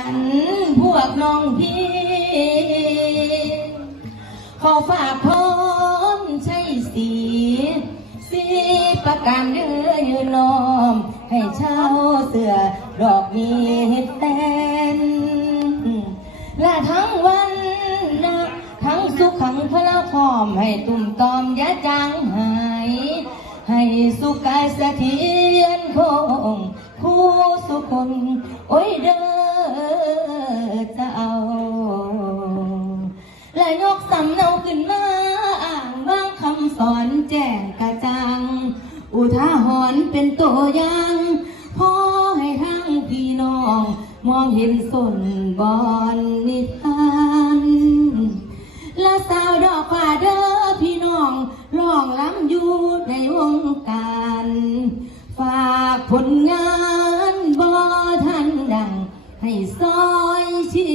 อันพวกน้องพี่ ขอฝากพร้อมใช้สีสีประการเดือยืนน้อม ให้เช่าเสือดอกมีเห็ดแตนและทั้งวันนะทั้งสุขขังพละพรอม ให้ตุ่มตอมยาจางหาย ให้สุขกายเสถียรคงคู่สุคนโอ้ยเด้อ และยกสำเนาขึ้นมาอ่างบางคำสอนแจ้งกระจ่างอุทาหรณ์เป็นตัวอย่างพอให้ทั้งพี่น้อง มองเห็นสนบอนนิทานและสาวดอกฟ้าเด้อพี่น้องร้องล้ำอยู่ในวงการ ฝากผลงานบ่ทันดัง ให้ซอยชี